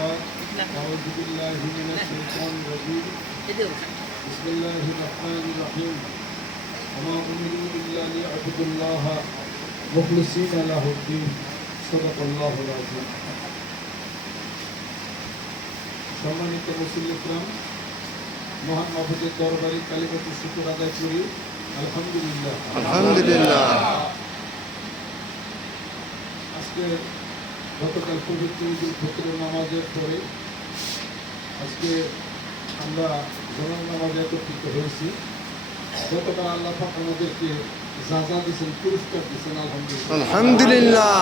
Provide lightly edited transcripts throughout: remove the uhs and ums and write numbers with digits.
أعوذ بالله من الشيطان الرجيم بسم الله الرحمن الرحيم وما أمروا إلا ليعبدوا الله مخلصين له الدين صدق الله العظيم সম্মানিত মুসলিম ইকরাম মহান মাহবুবের দরবারে কালিমাতুর শুকর আদায় করি আলহামদুলিল্লাহ আলহামদুলিল্লাহ। আজকে গতকাল পবিত্র ঈদুল ফিতরের নামাজের পরে আজকে আমরা জমার নামাজে একত্রিত হয়েছি। গতকাল আল্লাহ পাক আমাদেরকে যা দিয়েছেন, পুরস্কার দিয়েছেন, আলহামদুলিল্লাহ আলহামদুলিল্লাহ।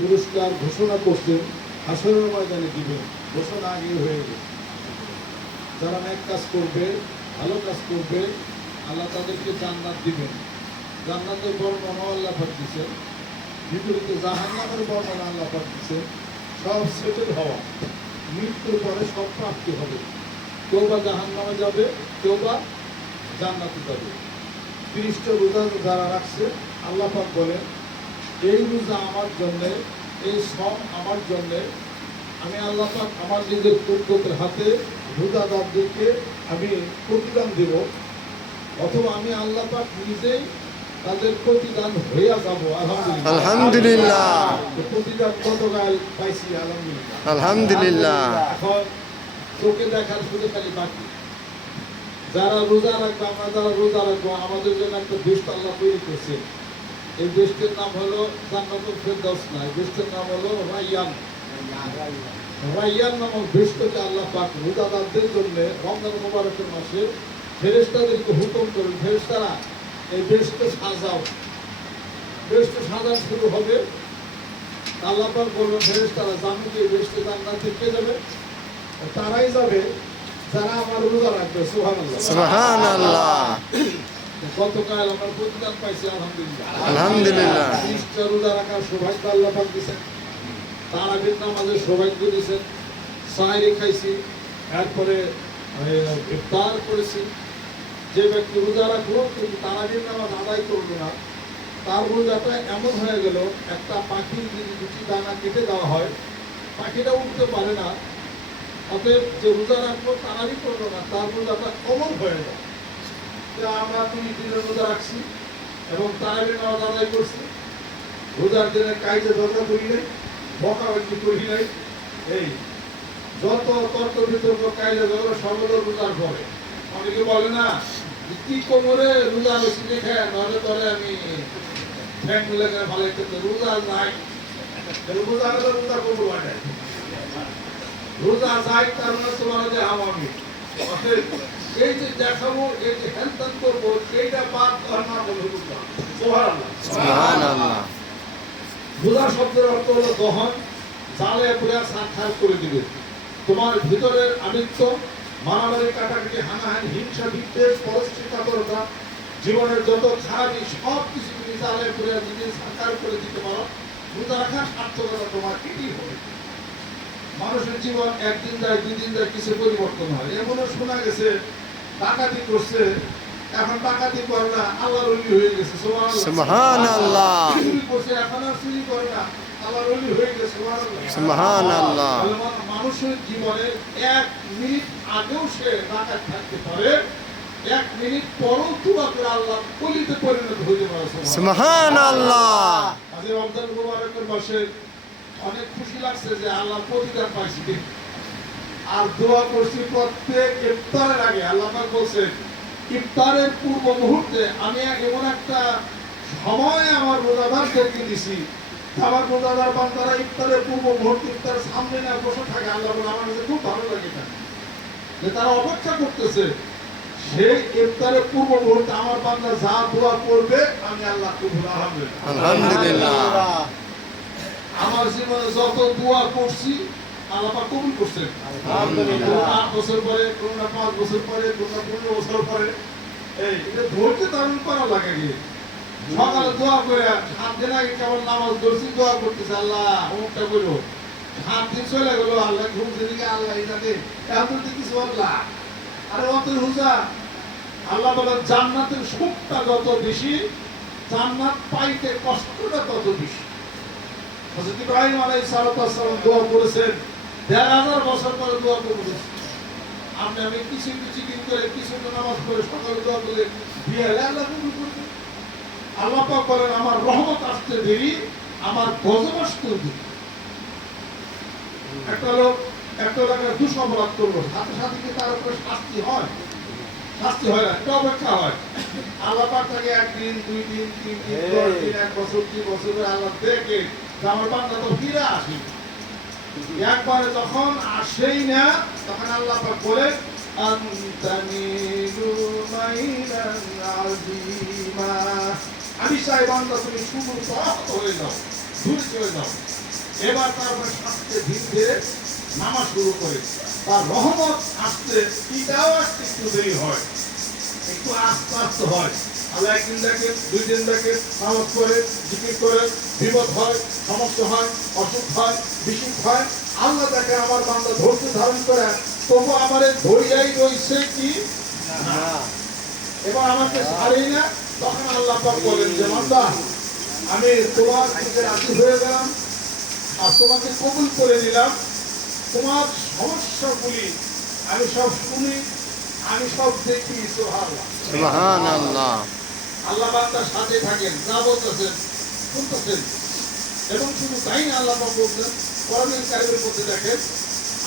পুরস্কার ঘোষণা করছেন, হাসরের ময়দানে দিবেন, ঘোষণা আগে হয়ে গেছে। যারা নেক কাজ করবে, ভালো কাজ করবে, আল্লাহ তাদেরকে জান্নাত দিবেন। জান্নাতের বর্ণনা আল্লাহ পাক দিয়েছেন, বিপরীতে জাহান্নামের বর্ণনা আল্লাহ পাক দিয়েছেন। সব সেটেল হওয়া, মৃত্যুর পরে সব প্রাপ্তি হবে। কেউ বা জাহান্নামে যাবে, কেউ বা জান্নাতে যাবে। 30টা রোজা যারা রাখছে, আল্লাহ পাক বলেন এই রোজা আমার জন্যে, এই সব আমার জন্যে। আমি আল্লাহ পাক আমার নিজের কুদরতের হাতে রোজাদারদেরকে আমি প্রতিদান দেব, অথবা আমি আল্লাহ পাক নিজেই তাদের প্রতিদান হইয়া যাব। আলহামদুলিল্লাহ আলহামদুলিল্লাহ। প্রতিদান গতকাল পাইছি, আলহামদুলিল্লাহ আলহামদুলিল্লাহ। এখন চোখে দেখার শুধু খালি বাকি। যারা রোজা রাখবো, আমরা যারা রোজা রাখবো, আমাদের জন্য একটা বেস্ট আল্লাহ তৈরি করছে। এই বেস্টের নাম হলো জান্নাতুল ফেরদাউস না, এই বেস্টের নাম হলো রাইয়ান। রাইয়ান নামক বেস্টকে আল্লাহ পাক রোজাদারদের জন্য রমজান মুবারকের মাসে ফেরেশতাদেরকে হুকুম করেন, ফেরেশতারা এই বেস্টে সাজাও। বেস্টে সাজানো শুরু হবে। আল্লাহ পাক বলবেন ফেরেশতারা, জানো কি এই বেস্টে জান্নাতে কে যাবে? তারাই যাবে যারা আমার রোজা রাখবে। সুবহানাল্লাহ সুবহানাল্লাহ। গতকাল আমরা প্রতিদান পাইছি, আলহামদুলিল্লাহ আলহামদুলিল্লাহ। 30টা রোজা রাখার সৌভাগ্য আল্লাহ পাক দিয়েছেন, তারাবির নামাজের সৌভাগ্য দিয়েছেন, সাহরি খাইছি, এরপরে ইফতার করেছি। যে ব্যক্তি রোজা রাখলো কিন্তু তারাবির নামাজ আদায় করলো না, তার রোজাটা এমন হয়ে গেল, একটা পাখির যদি 2টি দানা কেটে দেওয়া হয়, পাখিটা উঠতে পারে না। অতএব যে রোজা রাখলো, তারাবি করলো না, তার রোজাটা অমল হয়ে যায়। আমরা 2 দিনের রোজা রাখছি এবং তারাবির নামাজ আদায় করছি। রোজার দিনে কাইজে ঝগড়া করি নাই, বকাবাজি করি নাই। এই যত তর্ক বিতর্ক, কাইজে ঝগড়া সর্বদা রোজার পরে। অনেকে বলে না কি কোমরে রোজা বেশি দেখে, নলে তলে আমি ফ্যান মিলে করে ভালো করতে। রোজা নাই, রোজা রোজা করবো বানায়, রোজা যাই তার মানে তোমার যে আমি এই যে দেখাবো, এই যে হ্যান্ডান করবো, এইটা বাদ ধর্মা বলে রোজা। সুবহানাল্লাহ। রোজা শব্দের অর্থ হলো দহন, জালে পুরা সাক্ষাৎ করে দিবে। তোমার ভিতরের আমিত্ব, মারামারি, কাটাকাটি, হানাহানি, হিংসা, বিদ্বেষ, পরশ্রীকাতরতা, জীবনের যত খারাপই সব কিছু তুমি জালে পুরা যদি সাক্ষাৎ করে দিতে পারো, রোজা রাখার সার্থকতা তোমার এটি হবে। মানুষের জীবন একদিন যায়, 2 দিন যায়, কিছু পরিবর্তন হয়। এমনও শোনা গেছে ডাকাতি করছে, এখন ডাকাতি করে না, আল্লাহর ওলি হয়ে গেছে। সুবহানাল্লাহ। চুরি করছে, এখন আর চুরি করে না, আল্লাহর ওলি হয়ে গেছে। সুবহানাল্লাহ। মানুষের জীবনে 1 মিনিট আগেও সে ডাকাত থাকতে পারে, 1 মিনিট পরও তুবা করে আল্লাহ ওলিতে পরিণত হতে পারে। সুবহানাল্লাহ। আজ রমজান মুবারকের মাসে অনেক খুশি লাগছে যে আল্লাহ প্রতিদান পাইছি। আর দোয়া করছি প্রত্যেক ইফতারের আগে। আল্লাহ পাক বলছেন ইফতারের পূর্ব মুহূর্তে আমি এমন একটা সময় আমার রোজাদারদেরকে দিছি, আমার রোজাদার বান্দারা ইফতারের পূর্ব মুহূর্তে ইফতারের সামনে না বসে থাকে। আল্লাহ বলে আমার কাছে খুব ভালো লাগে এটা, যে তারা অপেক্ষা করতেছে সেই ইফতারের পূর্ব মুহূর্তে আমার বান্দা যা দোয়া করবে আমি আল্লাহ কবুল। আলহামদুলিল্লাহ। আমার জীবনে যত দোয়া করছি আল্লাহ পাক কবুল করছেন। আলহামদুলিল্লাহ। 8 বছর পরে, কোনো না 5 বছর পরে, কোনো না 15 বছর পরে, এই এটা ধৈর্য ধারণ করা লাগে। গিয়ে সকালে দোয়া করে 7 দিন আগে কেবল নামাজ ধরছি, দোয়া করতেছে আল্লাহ অমুকটা করো। 7 দিন চলে গেল, আল্লাহ ঘুম দিকে আল্লাহ এটাতে এত কিছু আল্লাহ। আরে অত হুজা আল্লাহ বলেন জান্নাতের সুখটা যত বেশি, জান্নাত পাইতে কষ্টটা তত বেশি। হযরত ইব্রাহিম আলাইহিস সালাম দোয়া করেছেন 1,500 বছর পরে দোয়া করবো। আমি কিছু দিন করে কিছু নামাজ পড়ে সকালে দোয়া করে বিয়ে আল্লাহ কবুল করবে। আল্লাহ পাক বলেন আমার রহমত আসতে দেরি, আমার গজব আসতে দেরি। একটা লোক একটা এলাকায় দুঃসম্পরাধ করলো, সাথে সাথে কি তার উপরে শাস্তি হয়? শাস্তি হয় না, একটা অপেক্ষা হয়। আল্লাহ পাক তাকে 1 দিন 2 দিন 3 দিন 10 দিন 1 বছর 2 বছর আল্লাহ দেখে যে আমার বান্দা তো ফিরে আসে। একবারে যখন আসেই না তখন আল্লাহ পাক বলে আনতামিলু মাইলান আযীমা, আমি চাই বান্দা তুমি সুমুখত হয়ে যাও, দূরে চলে যাও। এবার তারপরে শাস্তি ধীরে ধীরে নামা শুরু করে, তার রহমত আসতে এটাও আসতে একটু দেরি হয়, একটু আস্তে আস্তে হয়। আল্লাহ 1 দিন দেখে 2 দিন দেখে নামাজ পড়ে জিকির করে, বিপদ হয়, সমস্যা হয়, অসুখ হয়, বিসুখ হয়। আল্লাহ দেখে আমার বান্দা ধৈর্য ধারণ করে, তবু আমার ধৈর্যই রয়েছে কি না, এবার আমাকে ছাড়েই না। তখন আল্লাহ পাক বলেন যে বান্দা আমি তোমার দিকে রাজি হয়ে গেলাম আর তোমাকে কবুল করে নিলাম। তোমার সমস্যাগুলি আমি সব শুনি, আমি সব দেখি। সুবহানাল্লাহ, সুবহানাল্লাহ। আল্লাহ বান্দার সাথে থাকেন, যা বলতেছেন শুনতেছেন। এবং শুধু তাই না, আল্লাহ পাক বলছেন কোরআনের কারিমের মধ্যে দেখেন,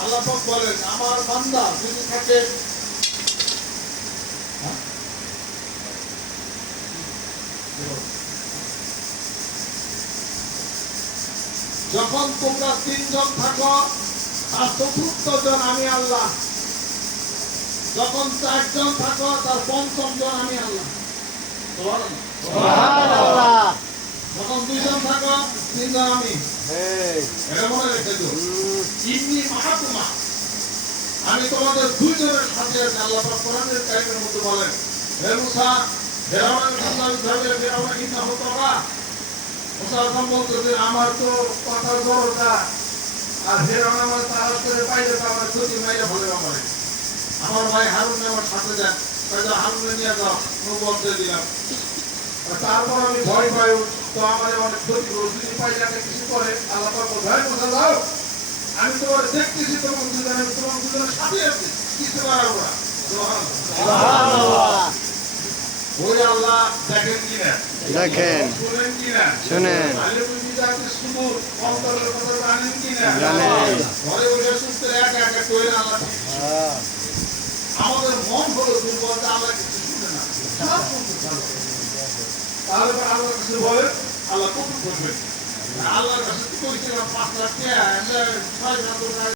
আল্লাহ পাক বলেন আমার বান্দা যদি থাকে যখন তোমরা 3 জন থাকো তার 4র্থ জন আমি আল্লাহ, যখন 4 জন থাকো তার 5ম জন আমি আল্লাহ। সুবহানাল্লাহ। যখন 2 জন থাকো 3 জন আমি। এটা মনে রেখে দিও, ইন্নী মাহাকুমা, আমি তোমাদের 2 জনের সাথে আছি। আল্লাহ পাক কোরআনের কারিমের মধ্যে বলেন হে মুসা, ফেরাউনের আল্লাহ ধরে ফেরাউন ইন্নাহু তাগা। মুসা বলতেছে আমার তো কথার জোরটা, আর ফেরাউন আমার তাড়া করে পাইলে তো আমার ক্ষতি মাইরা বলে আমার ভাই হারুন আমার সাথে যান, তাহলে হারুনে নিয়ে যাও, নবুয়ত দিয়ে দিলাম। তারপর আমি ভয় পাই তো আমার অনেক ক্ষতি করবো, যদি পাইলে একটা কিছু করে আল্লাহ পাক ভয় কথা দাও, আমি তোমার দেখতেছি তোমার দুজনে, আমি তোমার দুজনের সাথে আছি, কিছু করাবো না। সুবহানাল্লাহ। ওই আল্লাহ দেখেন কিনা, দেখেন, শুনেন কিনা, শুনেন, অন্তরের কথা জানেন কিনা, জানেন। ঘরে বসে শুনতে একা একা করে আল্লাহ ঠিক। আমাদের মন হলো দুর্বল, আল্লাহ কিছু শুনে না, সব শুনতে পারে। তাহলে আল্লাহ কিছু বলে আল্লাহ কবুল করবেন। আল্লাহর কাছে কি করেছিলাম 5 লাখ টাকা, 6 লাখ টাকা